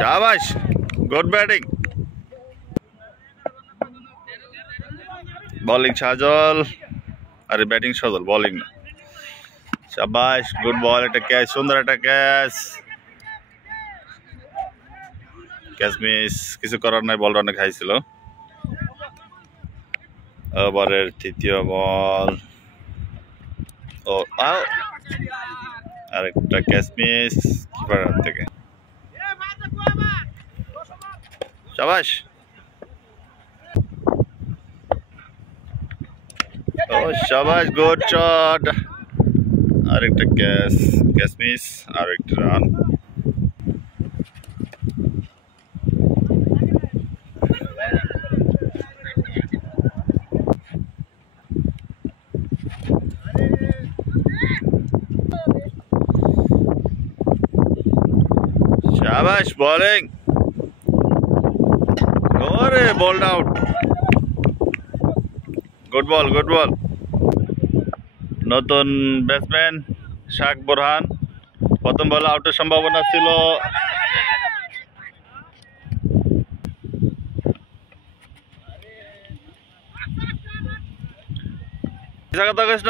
शाबाश good batting bowling साजल अरे बैटिंग सजल बॉलिंग ना शाबाश गुड बॉल একটা ক্যাচ সুন্দর একটা ক্যাচ ক্যাচ মিস কিছু করার নাই বল রানে খাইছিল ওভারের তৃতীয় বল ও আরেকটা ক্যাচ মিস কিপার থেকে शाबाश ओ शाबाश गुड शॉट আরেকটা ক্যাচ মিস আরেকটা রান शाबाश बॉलिंग अरे बॉल्ड आउट गुड बॉल नतून बैट्समैन শাক বোরহান প্রথম বলে আউটের সম্ভাবনা ছিল মিশা কথা কইস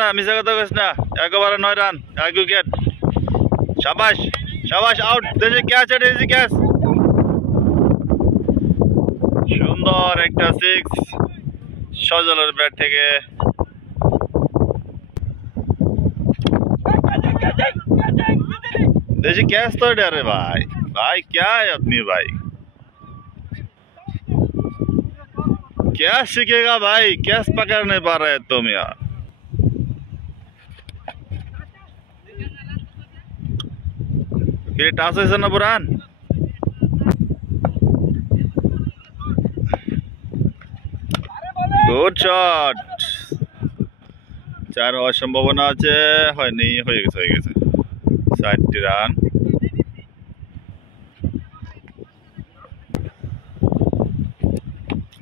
না একেবারে 9 রান 1 উইকেট शाबाश शाबाश आउट দেশে ক্যাচ এটা ইজি ক্যাচ সুন্দর একটা 6 সজলের ব্যাট থেকে देसी कैच तो डरे भाई भाई क्या है आदमी भाई क्या सीखेगा भाई कैच पकड़ नहीं पा रहे तुम यार फिर टॉस है ना बुरहान गुड शॉट 4 হওয়ার সম্ভাবনা আছে হয়নি হয়ে গেছে 60 রান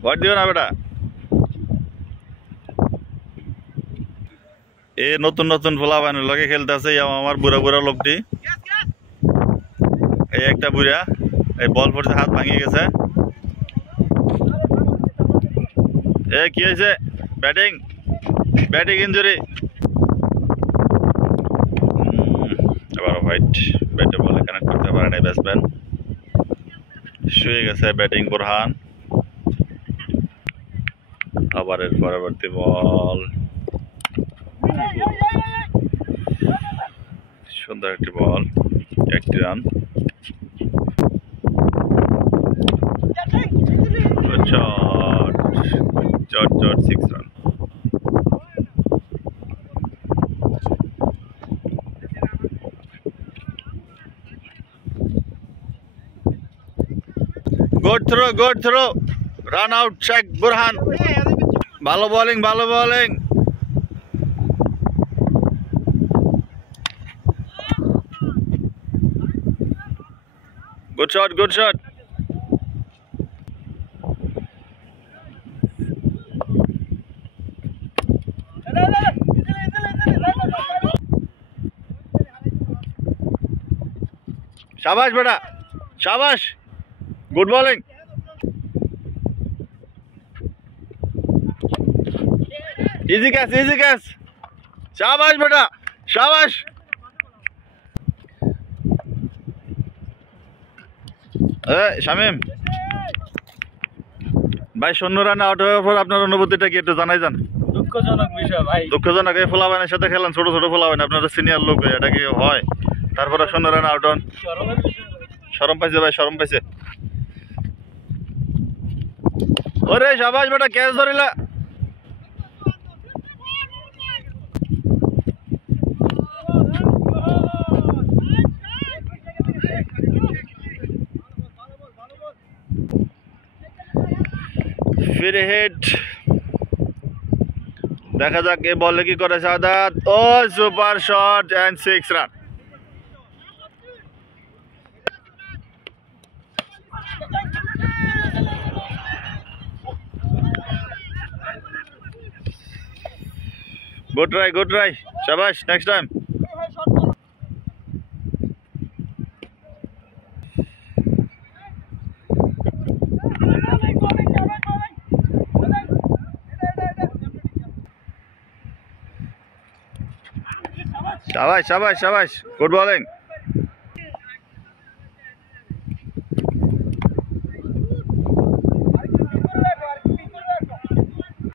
ভোট দিও না বেটা এই নতুন ফোলা বানানোর লগে খেলতেছে আমার বুড়া লোকটি এই একটা বুড়া এই বল পড়ছে হাত ভাঙিয়ে গেছে এ কি হয়েছে ব্যাটিং ইনজুরি হোয়াইট ব্যাটে বলে কানেক্ট করতে পারে না ব্যাটসম্যান শুয়ে গেছে ব্যাটিং বোরহান আবার এর পরবর্তী বল সুন্দর একটি বল একটি রান চট 6 run good throw run out Sheikh Burhan ভালো বোলিং गुड शॉट शाबाश बेटा शाबाश गुड बॉलिंग इजी कैच शाबाश बेटा शाबाश শামিম ভাই 0 রান আউট হওয়ার পর আপনার অনুভূতিটা কি একটু জানাই যান দুঃখজনক বিষয় ভাই দুঃখজনক এই ফলাবানের সাথে খেলেন ছোট ফলাবান আপনারা সিনিয়র লোক এটা কি হয় তারপরে 0 রান আউট হন শরম পাইছে ভাই ওরে শাবাশ বেটা ক্যাচ ধরিলা फिर हिट देखा जाक ये बॉल की करे सादात ओ super shot and 6 run good try शाबाश नेक्स्ट टाइम শাবাশ শাবাশ শাবাশ, গুড বলিং।